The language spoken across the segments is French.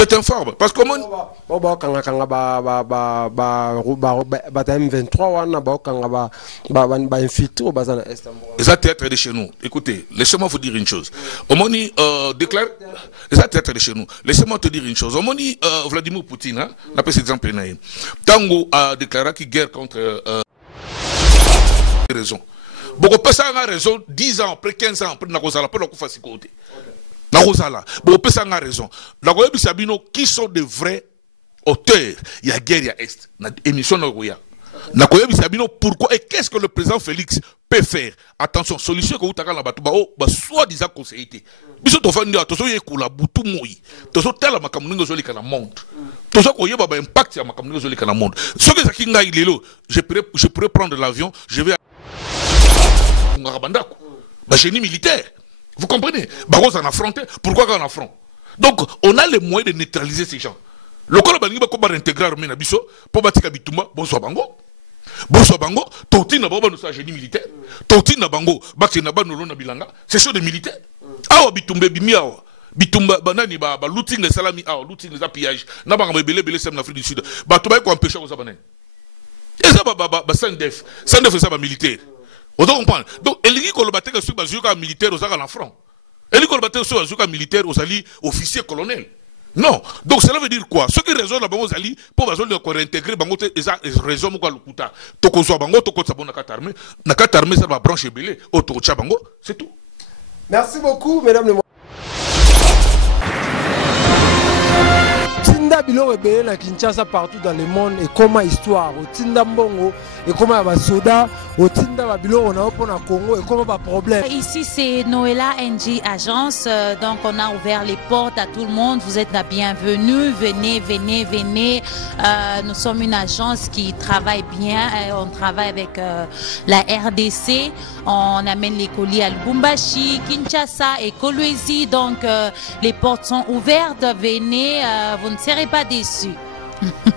Je t'informe. Parce que moi... Les théâtres de chez nous. Écoutez, laissez-moi vous dire une chose. Au moment déclare... Les théâtres de chez nous. Laissez-moi te dire une chose. Au moment Vladimir Poutine, hein, on appelle cet exemple, Tango a déclaré qu'il guerre contre... raison. Beaucoup de personnes ont raison 10 ans après, 15 ans après, n'a pas fait côté. Beaucoup de personnes ont raison. Qui sont de vrais auteurs? Il y a guerre, il y a Est. Émission Nagoya. Pourquoi et qu'est-ce que le président Félix peut faire? Attention, solution que vous avez là-bas, soit disant conseillé. Biso to fandi to so yekula butu moyi. To so tela makamuningo zoli kana monde. To so koyeba ba impact ya makamuningo zoli kana monde. Ce que ça kinga ilelo, je pourrais prendre l'avion, je vais Ngabandako. Ba génie militaire. Vous comprenez? Baros en affronter, pourquoi qu'on affronte? Donc on a les moyens de neutraliser ces gens. Le col balingi ba ko ba intégrer mena biso po batika bituma bonso bango. Bonso bango, toti na baba no sa génie militaire. Toti na bango, bakse na ba no na bilanga, c'est chose de militaire. Awa bitumbe bimiawa bitumba banani ba looting les salami awa looting les pillage na ba belé sem na Afrique du Sud ba to ba ko empêcher ko banani et ça ba sandef ça ba militaire on doit comprendre donc elingi ko lo bateka sur ba juka militaire aux à front elingi ko lo bateka sur juka militaire aux alliés officier colonel non donc cela veut dire quoi ce qui raisonne là bango zali pour ba zoli ko réintégrer bango te eza raison ko lukuta to ko so bango to ko sabona na katarme ça va branche belé au to cha bango c'est tout. Merci beaucoup, mesdames les Tinda bilo rebelle na Kinshasa partout dans le monde et comment histoire au Tinda Mbongo et comment va soda au Tinda babilo on a pour na Congo et comment va problème. Ici c'est Noëlla NG Agence donc on a ouvert les portes à tout le monde, vous êtes la bienvenue, venez. Nous sommes une agence qui travaille bien, on travaille avec la RDC, on amène les colis à Lubumbashi, Kinshasa et Kolwezi donc les portes sont ouvertes, venez, vous ne serez pas déçus.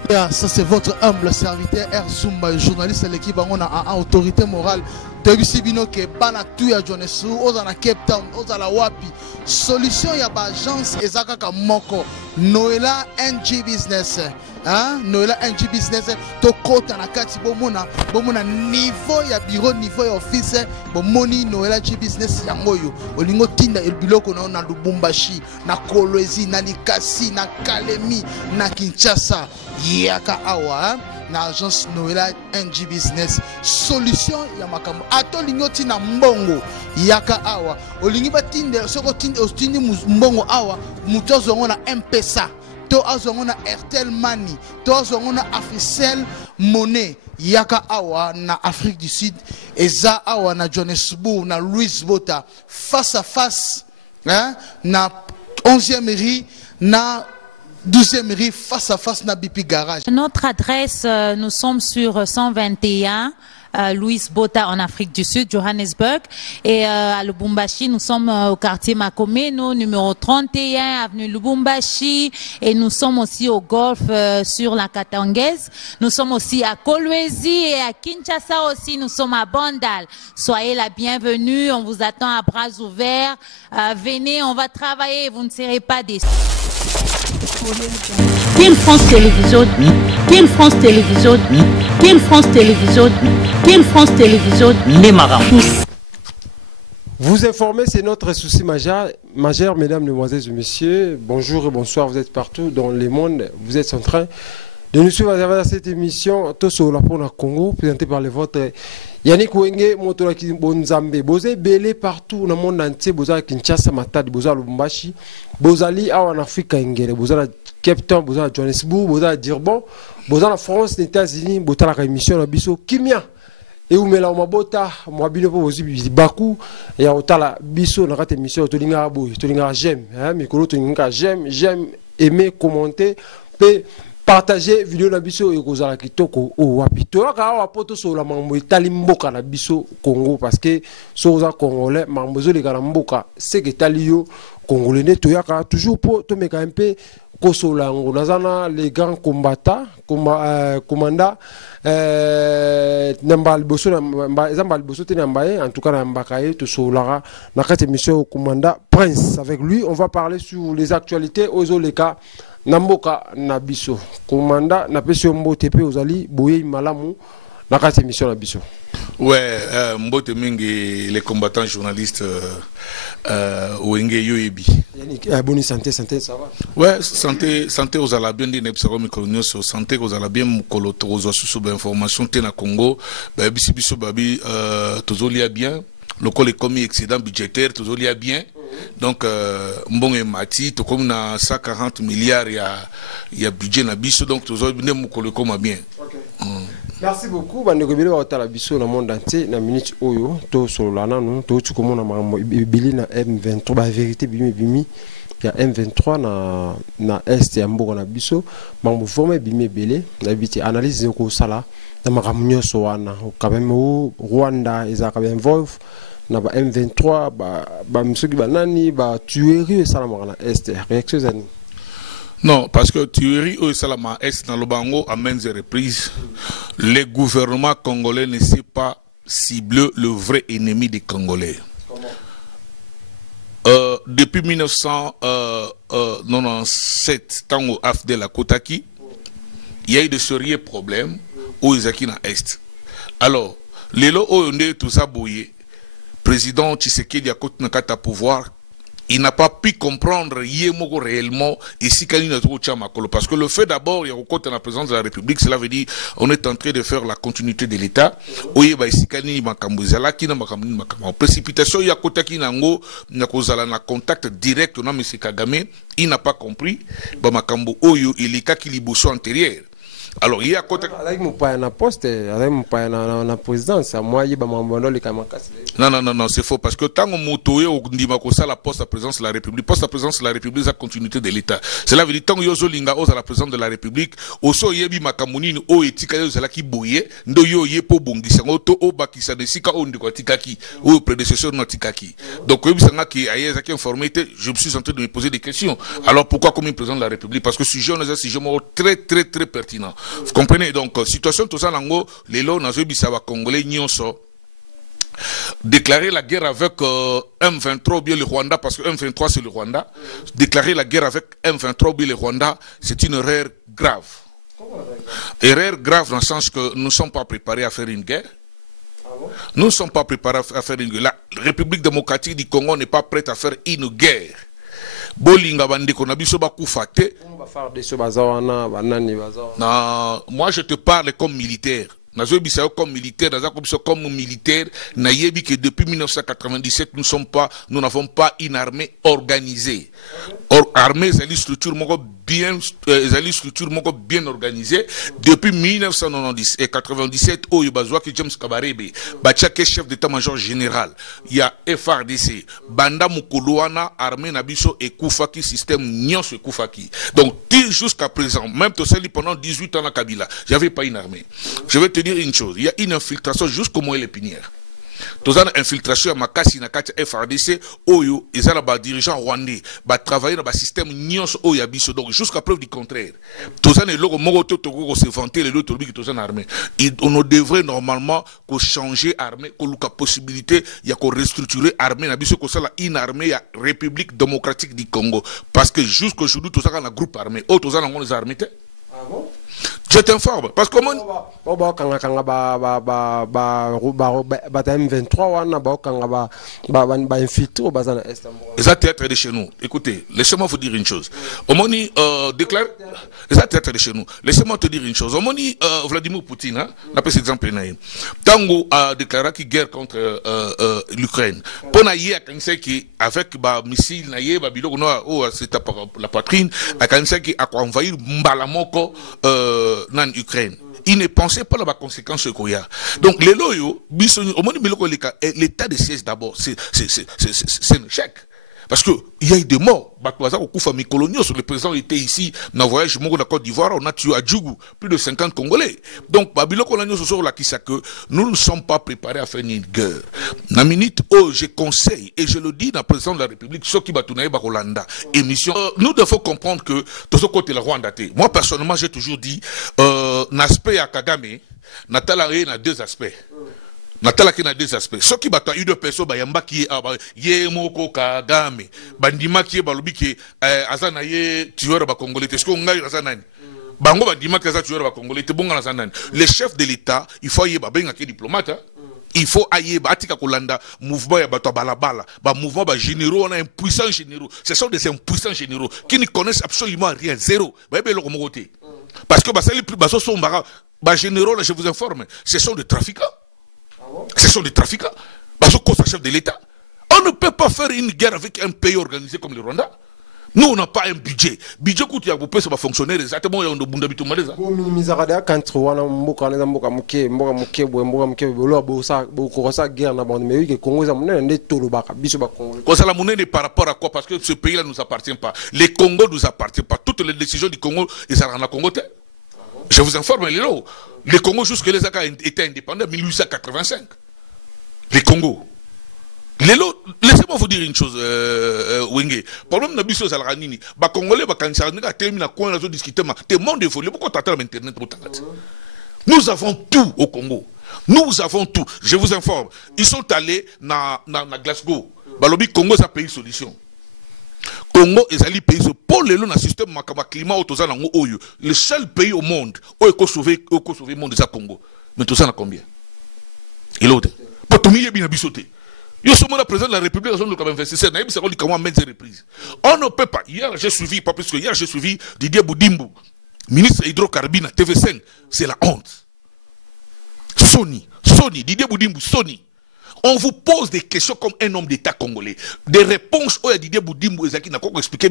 Ça c'est votre humble serviteur R Zumba, journaliste de l'équipe en autorité morale. Tebisibino ke bana tu ya Jonesu, ozana Cape Town, ozala wapi. Solution ya ba agence ezaka ka moko. Noëlla NG Business. Hein? Noëlla NG Business to kota na kati bomona niveau ya bureau, niveau ya office, bomoni Noëlla NG Business yangoyo. Olingo tinda elbiloko na Lubumbashi, na Kolwezi, na Likasi, na Kalemi, na Kinshasa. Yaka awa, na agence Noëlla NG Business. Solution ya makambo. Ato lingoti na mbongo. Yaka awa. Olingi batinde, soko tinde mbongo awa, mutozo ngona M-Pesa. To azongo na Airtel Money. To azongo na Africell Money. Yaka awa na Afrique du Sud. Eza awa na Johannesburg, na Louis Bota. Face à face, hein, na 11e mairie, na 12e mairie face à face na BP Garage. Notre adresse, nous sommes sur 121 Louis Bota en Afrique du Sud, Johannesburg. Et à Lubumbashi, nous sommes au quartier Makomeno, numéro 31, avenue Lubumbashi. Et nous sommes aussi au golf sur la Katangaise. Nous sommes aussi à Kolwezi et à Kinshasa aussi. Nous sommes à Bandal. Soyez la bienvenue. On vous attend à bras ouverts. Venez, on va travailler. Vous ne serez pas déçus. Team France Télévision, Team France Télévision, Team France Télévision, Team France Télévision, les marins. Vous informer, c'est notre souci majeur, mesdames, mesdemoiselles et messieurs. Bonjour et bonsoir, vous êtes partout dans le monde. Vous êtes en train de nous suivre à cette émission Toso la Pona Congo, présentée par les vôtres. Yannick Wenge, Motola Bonzambe, Bozé Belé partout dans le monde entier, Boza Kinshasa, Matadi, Boza Lubumbashi, Bozali en Afrique, Boza Cape Town, Boza Johannesburg, Boza Durban, Boza la France, les États-Unis, Boza la émission la Bisso, Kimia. Et où mela mabota, moi bino po bozi baku, et à otala Bisso dans cette émission, tolinga boy, tolinga j'aime, hein, micro tolinga j'aime, aimer, commenter, partager vidéo na biso et kozala kitoko o wapito la ka wapoto so la mambo itali mboka na biso Congo parce que soza congolais mambo zo le kana mboka c'est que talio congolais ne toyaka toujours pour to meka un peu kosola ngo nazana les grands combattants commanda nambal boso nambal boso te nambaye en tout cas na mbakaye to solara na cette émission commanda Prince avec lui on va parler sur les actualités aux oleka Namboka Nabiso, commanda Napesio Mbote pe ozali boye malamu na kati émission Nabiso. Ouais, Mbote mingi les combattants journalistes Wenge Yoebi. Yannick, bonne santé, ça va? Ouais, santé aux alabien des nepsaro micronios, santé aux alabien mukoloto aux sous information tena Congo, biso babi tozolia bien, le col est commis excédent budgétaire tozolia bien. Donc mbongo et mati to comme na 140 milliards il y a budget na biso donc tozolia mukolo comme bien. Merci beaucoup. Bandeko bile wa tala biso na monde entier na minute oyo to solana no to tukomona makambo bili na M23 ba vérité bimi ya M23 na est ya mboka na biso makambo vraiment bimi belé na biti analyse ko sala na makambo nyoso wana quand même Rwanda ezaka ben involve na ba M23 ba misuki banani ba tuerie sala na est réaction zani. Non, parce que tuerie au Salama Est dans le Bango à maintes reprises, le gouvernement congolais ne sait pas cibler le vrai ennemi des Congolais. Depuis 1997, tant au AFD la Kotaki, il y a eu de sérieux problèmes aux Isaki dans l'Est. Alors, les lots où on est tout ça bouillé, président Tshisekedi a côté à pouvoir. Il n'a pas pu comprendre Yemoko réellement ici parce que le fait d'abord, il y a au la présence de la République, cela veut dire on est en train de faire la continuité de l'État. En précipitation, il y a un contact direct na M. Kagame, il n'a pas compris. Il est antérieur. Alors il y a côté avec mon père na poste avec mon père na présidence moi il ba mambondo le kamakasi. Non, c'est faux parce que tant on motoye au ndima ko ça la poste à présence de la République, poste à présence de la République la continuité de l'État. Cela veut dire tant yozo linga aux à la présence de la République oso yebi makamuni o etika yo zala ki boye ndo yo ye po bongisa ngoto o bakisa de sika o ndiko tikaki o prédécesseur no tikaki. Donc yebi sanga ki ayeza ki informé, je me suis en train de me poser des questions. Alors pourquoi comme président de la République? Parce que ce sujet on est un sujet très pertinent. Vous comprenez? Donc, situation tout ça, les lots, dans Congolais, nyonso, déclarer la guerre avec M23 ou bien le Rwanda, parce que M23 c'est le Rwanda, déclarer la guerre avec M23 ou bien le Rwanda, c'est une erreur grave. Erreur grave dans le sens que nous ne sommes pas préparés à faire une guerre. Nous ne sommes pas préparés à faire une guerre. La République démocratique du Congo n'est pas prête à faire une guerre. Bolinga bandeko na biso bakufa te. Moi je te parle comme militaire. Comme militaire, comme militaire, que depuis 1997, nous n'avons pas une armée organisée. Or, armée, c'est une structure bien organisée. Depuis 1990 et 97, au Yubazouaki James Kabarebe, Bachake chef d'état-major général, il y a FRDC, Banda Mukuluana, armée Nabiso et Koufaki, système Nyons et Koufaki. Donc, jusqu'à présent, même pendant 18 ans à Kabila, j'avais pas une armée. Je vais te dire une chose, il y a une infiltration jusqu'au moyen l'épinière. Tous une infiltration à Makasi na kati FRDC oyo ezala ba dirigeant rwandais ba travailler dans ba système nyons oyo biso donc jusqu'à preuve du contraire. Tous un logo mogoto to se vanter les autres qui tous en armée. On devrait normalement ko changer armée ko luka possibilité ya ko restructurer armée na biso ko sala une armée ya République démocratique du Congo parce que jusqu'aujourd'hui tous ça na groupe armé oh tous en les armées. Ah bon? Je t'informe parce que comment ça théâtre de chez nous. Écoutez, laissez-moi vous dire une chose. Omoni déclare ça théâtre de chez nous. Laissez-moi te dire une chose. Omoni Vladimir Poutine hein, n'a pas cet exemple là. Tango a déclaré qu'il guerre contre l'Ukraine. Pona hier quand c'est qui avec ba missile na ye ba biloko no oh c'est la poitrine a quand c'est qui a envahir Mbalamoko dans l'Ukraine. Il ne pensait pas à la conséquence qu'il y a. Donc, les loyaux, l'état de siège d'abord, c'est un échec. Parce qu'il y a eu des morts. Le président était ici, dans le voyage de la Côte d'Ivoire, on a tué à Djougou plus de 50 Congolais. Donc, nous ne sommes pas préparés à faire une guerre. La minute où je conseille, et je le dis dans le président de la République, ceux qui batounaient Rolanda, émission, nous devons comprendre que de ce côté, le Rwanda, moi personnellement, j'ai toujours dit, l'aspect à Kagame, Natala a deux aspects. Natala qui a deux aspects. Ce qui bat une personne, bayamba qui est moko kagame, bandima qui est balobi qui azana ye tueur ba congolais. Est-ce qu'on a azana? Bango bandima qui azana tueur ba congolais. Te bonga azana. Les chefs de l'État, il faut y babenga qui diplomate. Il faut ailler batika kolanda mouvement ya bato balabala, ba mouvement ba généraux, on a un puissant généraux. Ce sont des impuissants généraux qui ne connaissent absolument rien, zéro. Ba be lo côté. Parce que ba sali plus baso sont ba généraux là, je vous informe, ce sont des trafiquants. Ce sont des trafiquants. Parce que c'est chef de l'État. On ne peut pas faire une guerre avec un pays organisé comme le Rwanda. Nous, on n'a pas un budget. Budget coûte à vous ça va fonctionner exactement. On a bunda bitu maleza. Pour minimiser la contre wana mboka na mboka muke bosa guerre na bande mais que Congo za munene ne tolobaka biso ba Congo. Ko sala munene par rapport à quoi? Parce que ce pays là nous appartient pas. Les Congo nous appartient pas. Toutes les décisions du Congo ils sont en Congo. Je vous informe les Congo jusque les Aka étaient indépendants en 1885. Les Congo. Laissez-moi vous dire une chose, Wenge. Problème na biso zalaka nini. Ba Congolais ba kanisa nga termina ko na zo discuter ma. Te monde évolue pourquoi t'attends internet pour t'attendre. Nous avons tout au Congo. Nous avons tout. Je vous informe. Ils sont allés na Glasgow. Balobi Congo ça pays solution. Congo est allé pays pour le long système makaba climat autoza na oyo. Le seul pays au monde où il faut sauver le monde c'est Congo. Mais tout ça na combien? Et l'autre. Pour tout milieu bien bisoté. Yo sommes le président de la République, nous avons investisseur, nous avons dit comment mettre des reprises. On ne peut pas. Hier, j'ai suivi, pas plus que hier, j'ai suivi Didier Boudimbo, ministre hydrocarbures, TV5. C'est la honte. Sony, Didier Boudimbo, Sony. On vous pose des questions comme un homme d'État congolais. Des réponses où Didier Boudimbo et n'a pas expliqué.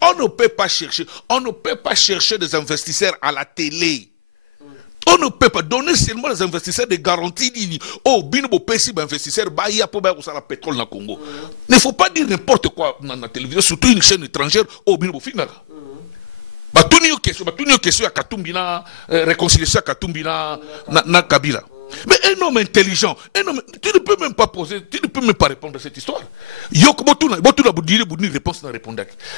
On ne peut pas chercher des investisseurs à la télé. On ne peut pas donner seulement les investisseurs des garanties. Oh, binobo pesi ba investisseur ba ya po ba ko sala pétrole na Congo. Il ne faut pas dire n'importe quoi dans la télévision, surtout une chaîne étrangère. Oh, binobo finara. Ba tuni question ya Katumbi na réconciliation Katumbi na Kabila. Mais un homme intelligent, tu ne peux même pas répondre à cette histoire.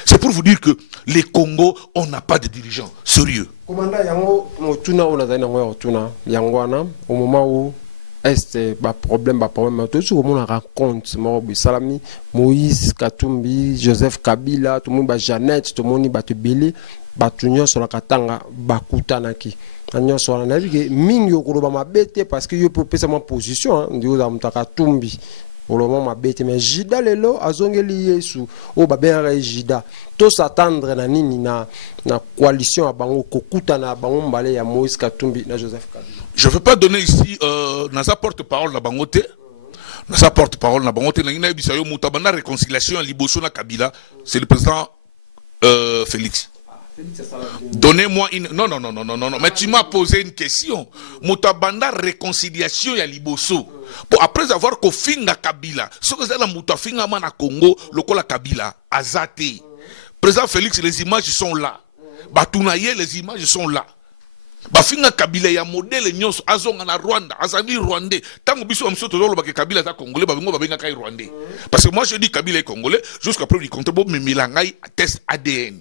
C'est pour vous dire que les Congo, on n'a pas de dirigeants sérieux. Commandant Yango, au moment où est problème, tout ce que on raconte, Salami, Moïse, Katumbi, Joseph Kabila, tout le monde, Jeannette, tout le monde, Batubili, Batunyo sur la Katanga, Bakutanaki. Anyo so na navige mingi okoloba mabete parce que yo peut pesa ma position ndio za mutaka tumbi oloba mabete mais jida lelo azongeli Yesu o babera jida to s'attendre na nini na coalition a bango kokuta na bango mbale ya Moïse Katumbi na Joseph Kabila. Je veux pas donner ici na porte-parole na bangote na sa porte-parole na bangote na ina bisayo mutabana réconciliation à Liboso na Kabila, c'est le président Félix. Donnez-moi une... Non. Mais tu m'as posé une question. Moutabanda réconciliation ya Liboso. Après avoir kofinga Kabila, ce que c'est la moutafinga mana Congo, le kola Kabila, Azate. Président Félix, les images sont là. Batounaye, les images sont là. Bafinga Kabila ya modèle nyos azonga na Rwanda, azali rwandais. Tango biso amso tozolo ba Kabila za congolais babingo babenga kai rwandais. Parce que moi je dis Kabila est congolais jusqu'à preuve du contraire bo milangai test ADN.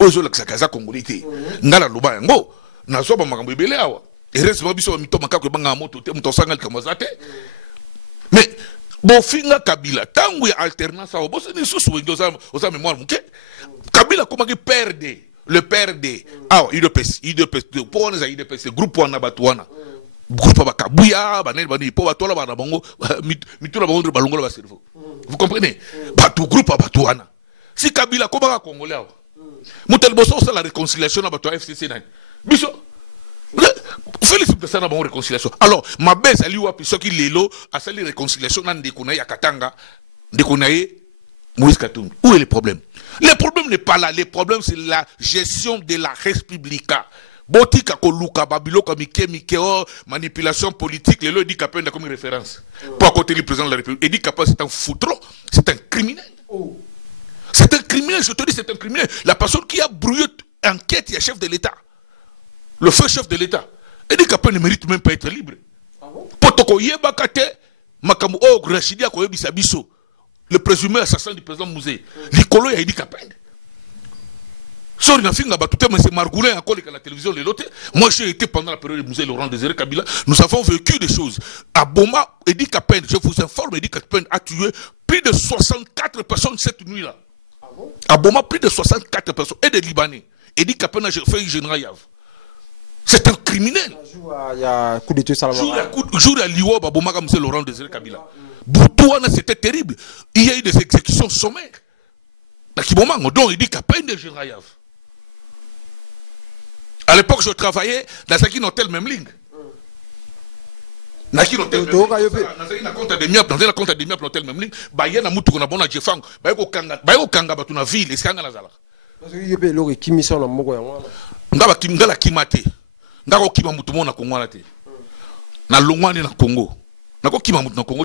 Ozo la kaza congolais te ngala loba yango nazoba makambo ebele awa heureusement biso ba mito makako banga moto te muto sanga kamazate mais bo finga Kabila tango ya alternance awa bo se ni susu wengi oza mémoire muke Kabila komaki perde le perde awa UDPS pour on les UDPS groupe wana batwana groupe ba kabuya ba neli po batola ba bango mitula bango balongola ba cerveau vous comprenez batu groupe batwana si Kabila komaka congolais awa Moutel Bosso, c'est la réconciliation à la FCC. Biso, félicite ça dans la réconciliation. Alors, ma baisse à l'IWAP, ce qui est là, à cette réconciliation, dans des Kounaï à Katanga, des Kounaï, Moïse Katumbi. Où est le problème? Le problème n'est pas là. Le problème, c'est la gestion de la République. Botika Koluka, Babiloka, Mikeo, manipulation politique, le dit qu'appelle comme référence. Pour à côté du président de la République. Il dit qu'appelle c'est un foutron, c'est un criminel. C'est un criminel, je te dis, c'est un criminel. La personne qui a brouillé enquête, il y a chef de l'État. Le feu chef de l'État. Il dit qu'après ne mérite même pas être libre. Potoko Yebakate, Makamu O, Rachidia Koyebi Sabiso, le présumé assassin du président Mouzé. L'Icolo, il dit qu'après. Sorry, na finga batute, mais c'est Margoulin encore à la télévision les lotés. Moi, j'ai été pendant la période du musée Laurent Désiré Kabila. Nous avons vécu des choses. À Boma, Edi Kapen, je vous informe, Edi Kapen a tué plus de 64 personnes cette nuit-là. À Boma, plus de 64 personnes et des Libanais. Edi Kapen a fait général Yav. C'est un criminel. Il y a coup d'état Salamara. Jour à Liwa, Boma, comme c'est Laurent Désiré Kabila. Boutouana, c'était terrible. Il y a eu des exécutions sommaires. Donc, Edi Kapen de général Yav. À l'époque, je travaillais dans un hôtel même ligne. Dans un hôtel même ligne. Dans un compte de miap, l'hôtel même ligne. Il y a un moutou, il y a un jeffang. Il y a un kanga, il y a une ville, il y a un lazala. Parce que il y a un qui mission dans Mogo. Il y a un kimate. Il y a un kimate moutou na Congo. Na longwani na Congo. Il y a un kimate na Congo.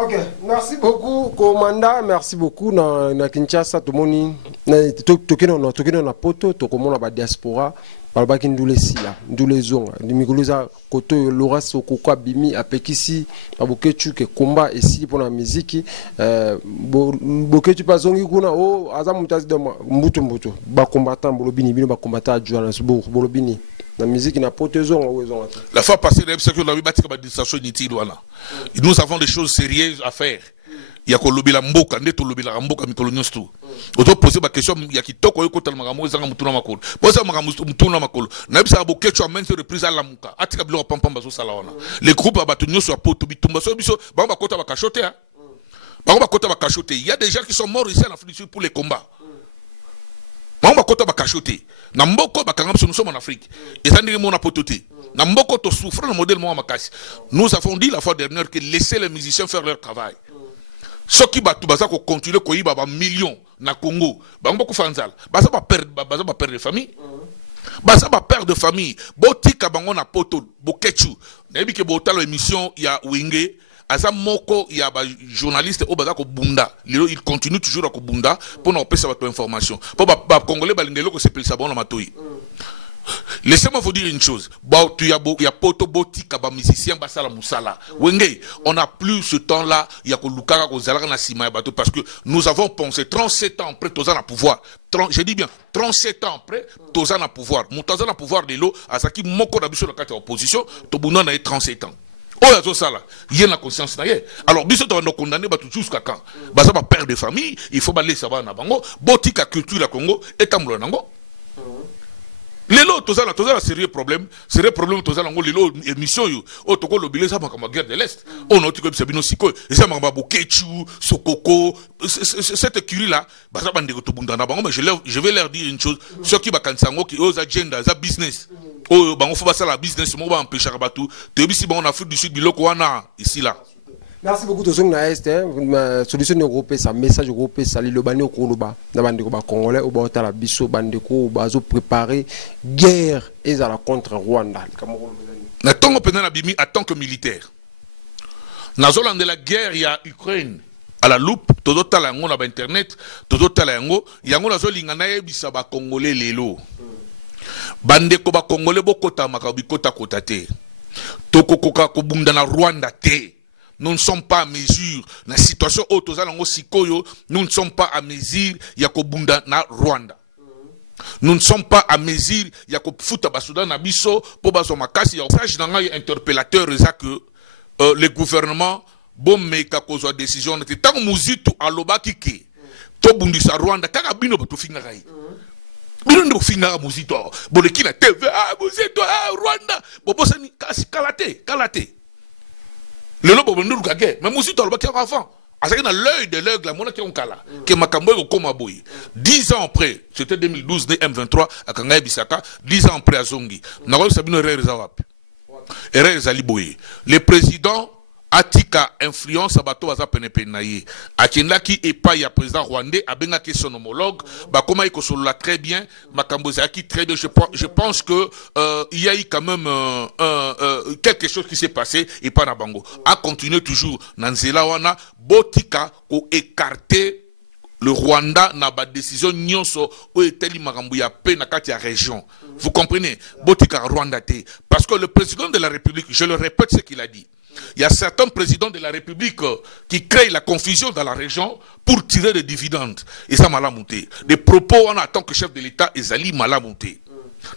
Ok, merci beaucoup, commandant. Merci beaucoup. Na Kinshasa, tout le monde. Tokeno na poto, tokomo na ba diaspora. Balbaki ndule sila, ndule zonga. Dimikuluza koto Laura Sokoko Bimi apekisi babokechu ke komba esi pour la musique. Bokechu bazongi kuna o azamu mutazi de mbutu. Ba combattant bolobini bino ba combattant adjoint bolobini. La musique n'a pas de zone. La fois passée, nous avons des choses sérieuses à faire. Il y a que l'obila mboka, neto l'obila mboka mikolonios tout. Auto poser ma question, il y a qui toko yo kotal magamo zanga mutuna makolo. Bosa magamo mutuna makolo. Na bisa boke tu amène reprise à la muka. Atika bilo pam baso salawana. Les groupes abatunyo sur poto bitumba so biso, ba kota ba kachote hein. Ba kota ba kachote. Il y a des gens qui sont morts ici en Afrique du Sud pour les combats. Ba kota ba kachote. Na mboko bakanga nous sommes en Afrique. Et ça ndenge mona pototé. Na mboko to souffre le modèle mo makasi. Nous avons dit la fois dernière que laisser les musiciens faire leur travail. Ceux qui battent baza ko continuer ko yiba ba millions na Congo. Ba mboko fanzal. Baza ba perdre de famille. Baza ba perdre de famille. Botika bango na poto bokechu. Na yebi ke botalo émission ya Wenge. Aza moko ya ba journaliste o baza ko bunda. Il continue toujours à ko bunda pour nous passer votre information. Pour ba congolais balingelo ko sepelisa bon na matoi. Laissez-moi vous dire une chose. Il y a poto botika ba musicien basala musala. Wenge, on n'a plus ce temps-là, il y a ko lukaka ko zalaka na sima ya bato parce que nous avons pensé 37 ans après Tozana pouvoir. Je dis bien 37 ans après Tozana pouvoir. Moutazana pouvoir de l'eau asaki moko na biso na kati opposition, to buna na 37 ans. Oh, il y a ça là. Il y a la conscience. Alors, bis on a condamné jusqu'à quand? Baza ba père de famille, il faut baler ça va na bango. Botika culture la Congo et tamlo nango. Lelo tozala sérieux problème tozala ngo lelo émission yo o toko lobile ça ba guerre de l'Est. On a dit que c'est bino siko et ça m'a bokechu sokoko cette curie là baza bande ko tobunda na bango mais je vais leur dire une chose ceux qui ba kansango qui aux agenda za business oh bango faut ba ça la business mo ba empêcher batou te bisi ba en Afrique du Sud biloko wana ici là. Merci beaucoup de son est ma solution européenne ça message européen ça le bani au koloba na bande ko ba congolais au ba la biso bande ko bazo préparer guerre et à la contre Rwanda na tongo pendant la bimi en tant que militaire na zolande la guerre il y a Ukraine à la loupe todo tala ngo na ba internet todo tala ngo yango na zolinga na yebisa ba congolais lelo bande ko ba congolais bokota makabi kota kota te tokokoka ko bunda na Rwanda te. Nous ne sommes pas à mesure. La situation nous ne sommes pas à mesure. Yakobunda na Rwanda. Nous ne sommes pas à mesure. Yakofuta basuda na biso. Po baso makasi. Sage nanga interpellateur que le gouvernement bon meka kozwa décision. Tant muzitu aloba kike. To bundisa Rwanda. Kaka bino bato finga rai. Bino ndo finga muzitu. Boleki na TV. Muzitu Rwanda. Bobosa ni kalate. Le lobo bondu kage mais musi tolba ki avant asaki na l'œil de l'aigle la mona ki onkala ke makambo ko koma boy 10 ans après c'était 2012 né M23 akanga bisaka 10 ans après azongi na ko sabino erreur za wapi erreur za liboye le président atika influence abato baza penepene na ye akendaki epai ya président rwandais abengaki son homologue bakoma iko solola très bien makambo zaki très bien je pense que il y a eu quand même quelque chose qui s'est passé et pas na bango a continué toujours na nzela wana botika ko écarter le Rwanda n'a pas de décision nyonso o eteli makambo ya pe na kati ya région. Vous comprenez? Botika Rwanda te parce que le président de la République, je le répète ce qu'il a dit. Il y a certains présidents de la République qui créent la confusion dans la région pour tirer des dividendes. Et ça m'a monté. Des propos, on attend que chef de l'État, Ezali m'a monté.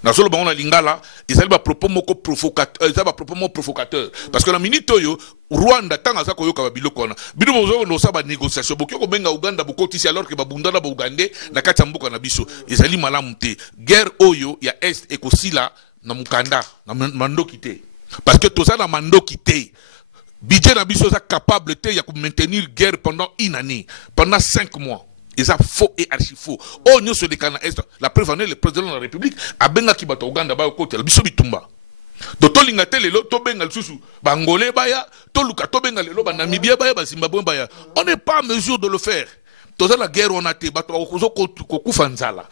Dans ce moment, lingala, ils avaient propos provocateur. Parce que la minute yo Rwanda tanga za koyoka babilo kona. Bido bozo no saba négociation. Bokyo benga Uganda bokotisi alors que babunda na Ugandais na kati mboka na biso. Ezali malamu te. Guerre oyo ya est ekosila na mukanda na mando kité. Parce que tout ça na mando kité. Budget na biso za capable te ya maintenir guerre pendant une année, pendant 5 mois. Et ça faux et archi faux. Oh, nous sommes des canards. La preuve, le président de la République a benga ki bato Uganda ba côté la biso bitumba. Do to lingate lelo to benga susu bangolais baya to luka to benga lelo ba Namibia baya ba Zimbabwe baya. On n'est pas en mesure de le faire. Toza la guerre on a té bato ko kufanzala.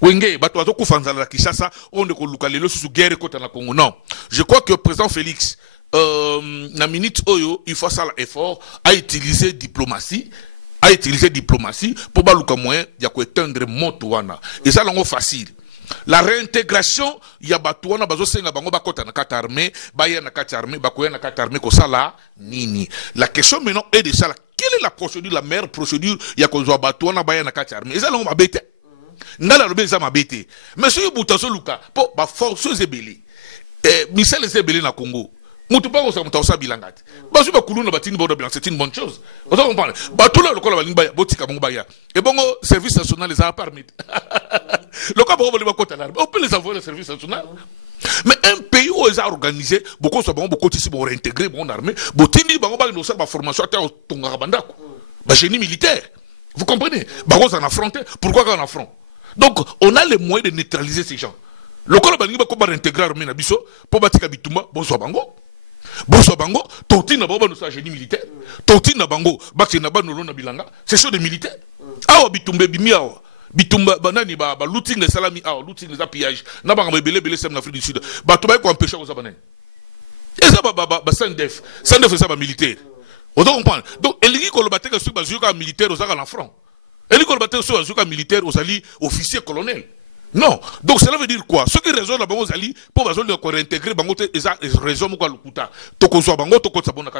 Wenge bato ko kufanzala la Kinshasa on ne ko luka lelo susu guerre côté na Congo. Non. Je crois que le président Félix na minute oyo il faut ça l'effort à utiliser diplomatie. A utiliser diplomatie pour baluka moyen ya ko éteindre motuana et ça longo facile la réintégration ya batuana bazo senga bango bakota na kata armée baya na kata armée bakoya na kata armée ko sala nini. La question maintenant est de ça, quelle est la procédure, la meilleure procédure ya ko zo batuana baya na kata armée et ça longo mabete ndala lobe za mabete monsieur butaso luka po ba forces ebele Michel Ezebele na Congo. Mutupa ko sa mutausa bilangati. Basu ba kuluna batini bodo bilang, c'est une bonne chose. Vous comprenez? Batula lokola balinga ya botika bongo baya. Et bongo service national les a permis. Le cas bongo ba kota l'armée. On peut les envoyer au service national. Mais un pays où ils ont organisé beaucoup soit beaucoup ici pour réintégrer mon armée, botini bango ba no sa ba formation à tonga bandako. Ba génie militaire. Vous comprenez? Bango s'en affronter. Pourquoi qu'on affronte? Donc on a les moyens de neutraliser ces gens. Le cas balinga ba ko ba réintégrer armée na biso pour batika bitumba bonso bango. Bonso bango, toti na baba no sa génie militaire, toti na bango, baki na ba no na bilanga, c'est chaud des militaires. Awa bitumbe bimi awa, bitumba banani ba looting les salami awa, looting les pillage, na ba belé sem na Afrique du Sud. Ba to ba ko empêcher aux abanen. Et ça ba Sandef ça ba militaire. On doit comprendre. Donc elingi ko lo bateka sur ba zuka militaire aux ala front. Elingi ko lo bateka sur zuka militaire aux ali officier colonel. Non, donc cela veut dire quoi? Ceux qui raisonnent là bango zali pour besoin de réintégrer bango te eza raison mo kwa lukuta. Toko so bango toko sabona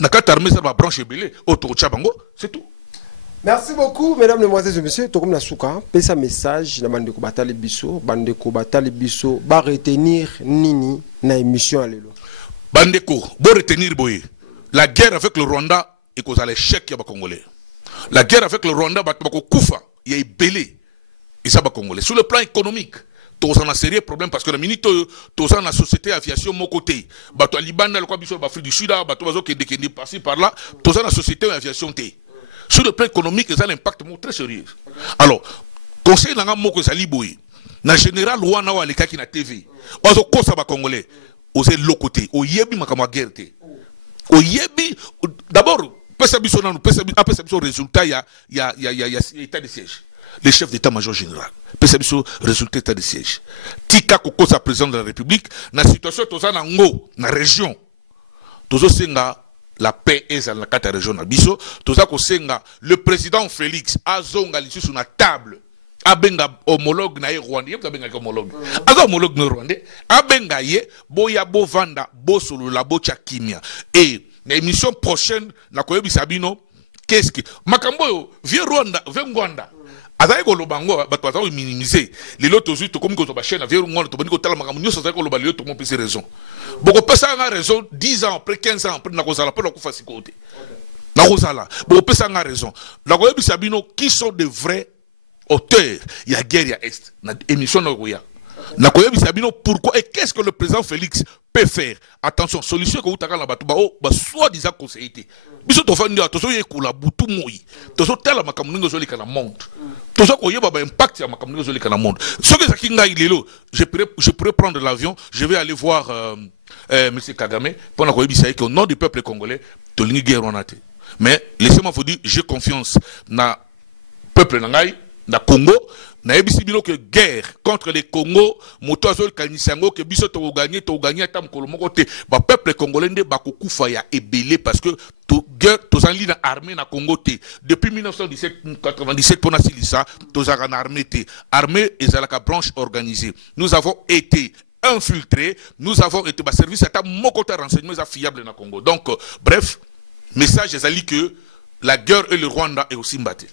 na katarme ça va branche belé auto cha bango, c'est tout. Merci beaucoup mesdames, mesdemoiselles et messieurs. Tokom na suka, pesa message na bande ko batali biso, ba retenir nini na émission alelo. Bande ko, bo retenir boye. La guerre avec le Rwanda est cause à l'échec ya ba congolais. La guerre avec le Rwanda ba ko kufa, ya belé. Et ça va congolais. Sur le plan économique, tous en a sérieux problème parce que la minute tous en a société aviation mon côté. Bato Libanda le quoi biso Afrique du Sud, bato bazo qui dékendi passer par là, tous en a société aviation té. Sur le plan économique, ça a un impact très sérieux. Alors, conseil nanga moko sali boy. Na général wana wa leka ki na TV. Bazo kosa ba congolais. Osé lokoté, o yebi makama guerre té. O yebi d'abord pesa biso na pesa biso résultat ya état de siège. Le chef d'état-major général. Perception résultat état de siège. Tika koko sa président de la République. Na situation toza na ngo na région. Tozo senga la paix est dans la carte région na biso. Toza ko senga le président Félix azonga lisu sur la table. Abenga homologue na Rwanda. Yep abenga homologue. Azo homologue na Rwanda. Abenga ye boya bo vanda bo solo la bo cha kimia. Et na émission prochaine na koyebi sabino qu'est-ce que makambo vieux Rwanda, vieux Rwanda. Azaï ko lobango bato azaï minimiser les lots toujours to comme ko ba chaîne avec ngolo to bani ko tala makambo nyoso azaï ko loba les to mon plus raison boko pesa nga raison 10 ans après 15 ans après na ko sala pour ko fasi côté na ko sala boko pesa nga raison la ko yebi sabino qui sont de vrais auteurs il y a guerre il y a est na émission na ko ya na ko yebi sabino pourquoi et qu'est-ce que le président Félix peut faire? Attention, solution que vous avez ba soi-disant conseillé. Biso to fandi to so yekula butu moyi. To so tala makamuningo zo likana monde. To so ko yeba ba impact ya makamuningo zo likana monde. Ce que zakinga ilelo, je pourrais prendre l'avion, je vais aller voir monsieur Kagame pour ko yebisa que au nom du peuple congolais, to lingi guerre onate. Mais laissez-moi vous dire, j'ai confiance na peuple nangai, na Congo. Na ebisi bino que guerre contre les Congo moto azol kanisango que biso to gagner tam kolomoko te ba peuple congolais nde ba kokufa ya ebelé parce que to guerre to zanli na armée na Congo te depuis 1997 pour na silisa to zara na armée te armée ezalaka branche organisée. Nous avons été infiltrés. Nous avons été service à mon côté renseignement fiable dans le Congo. Donc, bref, message est que la guerre et le Rwanda est aussi mbattu.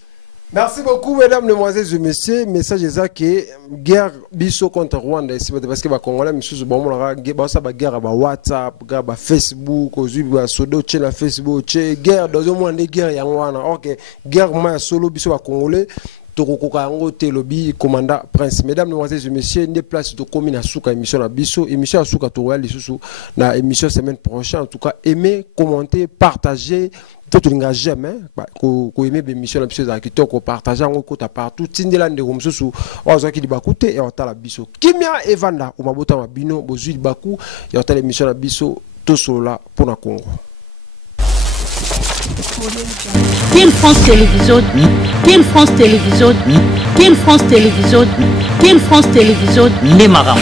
Merci beaucoup, mesdames, mesdemoiselles et messieurs. Message est ça que guerre biso contre Rwanda ici parce que les Congolais monsieur bon la guerre ba WhatsApp, guerre ba Facebook, ozu ba sodo na Facebook, guerre dans un monde guerre ya wana. OK, guerre ma solo biso ba Congolais. Tokokokango te lobi commandant Prince. Mesdames, mesdemoiselles et messieurs, des places de commune à Souka émission à Bisso, émission à Souka Tourelle lisusu na émission semaine prochaine. En tout cas, aimez, commentez, partagez. Tout le monde jamais ko aimer l'émission la Bisso za kitoko partager en kota partout. Tindela ndeko msusu ozo ki dibakute et otala Bisso. Kimia Evanda o mabota mabino bozui dibaku et otala émission la Bisso to sola pour na Congo. Team France Télévision, Team France Télévision, Team France Télévision, Team France Télévision, les marins.